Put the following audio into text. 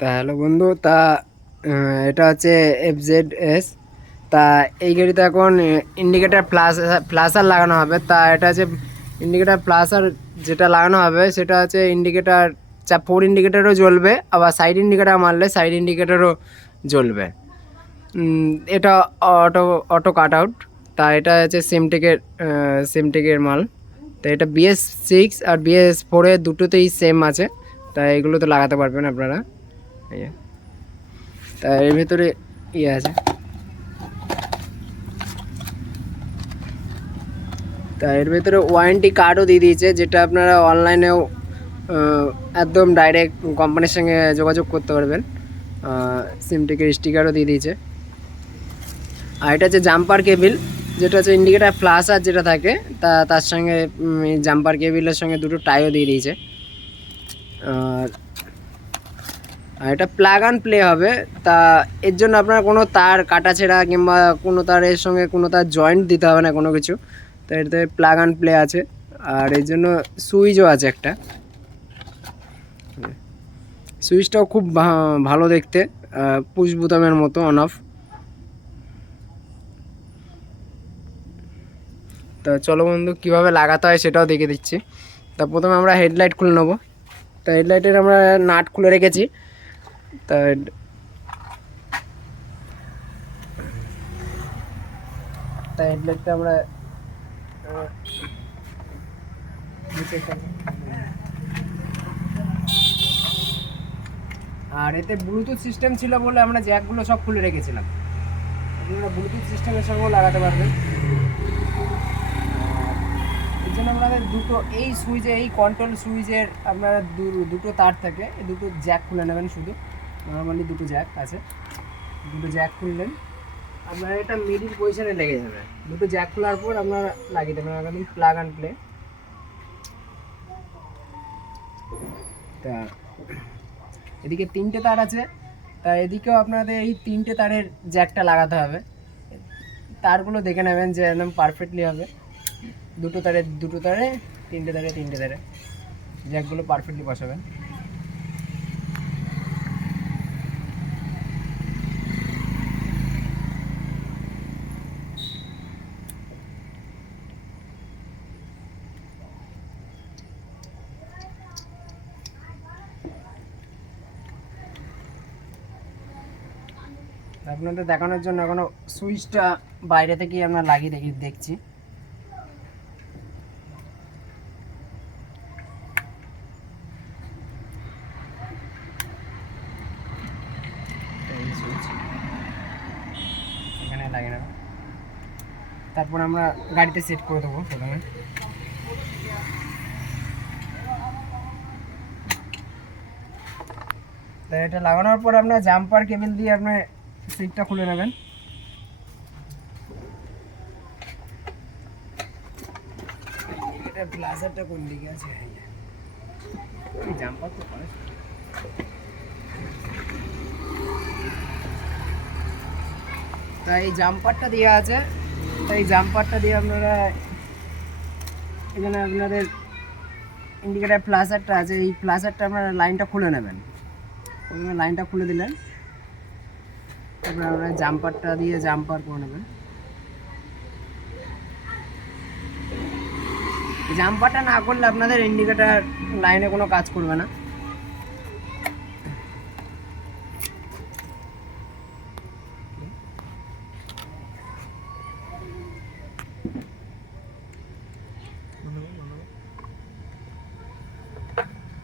তা হ্যালো বন্ধু, তা এটা হচ্ছে FZ-S। তা এই গাড়িতে এখন ইন্ডিকেটার প্লাসার লাগানো হবে। তা এটা হচ্ছে ইন্ডিকেটার প্লাসার, যেটা লাগানো হবে সেটা হচ্ছে ইন্ডিকেটার ফোর ইন্ডিকেটারও জ্বলবে, আবার সাইড ইন্ডিকেটার মারলে সাইড ইন্ডিকেটারও জ্বলবে। এটা অটো অটো কাট আউট। তা এটা হচ্ছে সেমটেকের মাল। তো এটা BS6 আর BS4 দুটোতেই সেম আছে। তা এগুলো তো লাগাতে পারবেন আপনারা। এই যে, তা এর ভিতরে ইয়ে আছে। তা এর ভিতরে ওয়ারেন্টি কার্ডও দিয়ে দিয়েছে, যেটা আপনারা অনলাইনেও একদম ডাইরেক্ট কোম্পানির সঙ্গে যোগাযোগ করতে পারবেন। সিমটেকের স্টিকারও দিয়ে দিয়েছে। আর এটা হচ্ছে জাম্পার কেবিল, যেটা হচ্ছে ইন্ডিকেটার ফ্লাশ আর যেটা থাকে তার সঙ্গে জাম্পার কেবিলের সঙ্গে দুটো টাইও দিয়ে দিয়েছে। আর এটা প্লাগ অ্যান্ড প্লে হবে। তা এর জন্য আপনার কোনো তার কাটাছেঁড়া কিংবা কোনো তারের সঙ্গে কোনো তার জয়েন্ট দিতে হবে না কোনো কিছু। তো এটাতে প্লাগ অ্যান্ড প্লে আছে। আর এর জন্য সুইচও আছে একটা। সুইচটাও খুব ভালো দেখতে, পুশ বোতামের মতো অন অফ। তা চলো বন্ধু, কীভাবে লাগাতে হয় সেটাও দেখে দিচ্ছি। তা প্রথমে আমরা হেডলাইট খুলে নেবো। তা হেডলাইটের আমরা নাট খুলে রেখেছি। তা হেডলাইটটা আমরা আর এতে ব্লুটুথ সিস্টেম ছিল বলে আমরা জ্যাকগুলো সব খুলে রেখেছিলাম। আপনারা ব্লুটুথ সিস্টেমের সঙ্গেও লাগাতে পারবেন। এর জন্য আপনাদের দুটো এই সুইচে, এই কন্ট্রোল সুইচের আপনারা দুটো তার থাকে, এই দুটো জ্যাক খুলে নেবেন। শুধু নর্মালি দুটো জ্যাক আছে, দুটো জ্যাক খুললেন আপনারা, এটা মিডিল পজিশনে লেগে যাবে। দুটো জ্যাক খোলার পর আপনারা লাগিয়ে দেবেন একদম প্লাগ অ্যান্ড প্লে। তা এদিকে তিনটে তার আছে, তা এদিকেও আপনাদের এই তিনটে তারের জ্যাকটা লাগাতে হবে। তারগুলো দেখে নেবেন যে একদম পারফেক্টলি হবে। দুটো তারে তিনটে তারে জ্যাকগুলো পারফেক্টলি বসাবেন। আপনাদের দেখানোর জন্য এখনো সুইচটা বাইরে থেকেই আমরা লাগিয়ে দেখছি। এখানে লাগিয়ে নেব, তারপর আমরা গাড়িতে সেট করে দেবো প্রথমে। তো এটা লাগানোর পর আপনার জাম্পার কেবিল দিয়ে আপনার সিটটা খুলে নেবেন। এটা ব্লাজারটা কোন দিকে আছে? জাম্পার তো করে। তাই এই জাম্পারটা দেওয়া আছে, তাই এই জাম্পারটা দিয়ে আপনারা এখানে আপনাদের ইন্ডিকেটার প্লাসারটা আছে, এই প্লাসারটা আপনারা লাইনটা খুলে নেবেন। প্রথমে লাইনটা খুলে দিলেন, তারপরে আপনারা জাম্পারটা দিয়ে জাম্পার করে নেবেন। জাম্পারটা না করলে আপনাদের ইন্ডিকেটার লাইনে কোনো কাজ করবে না।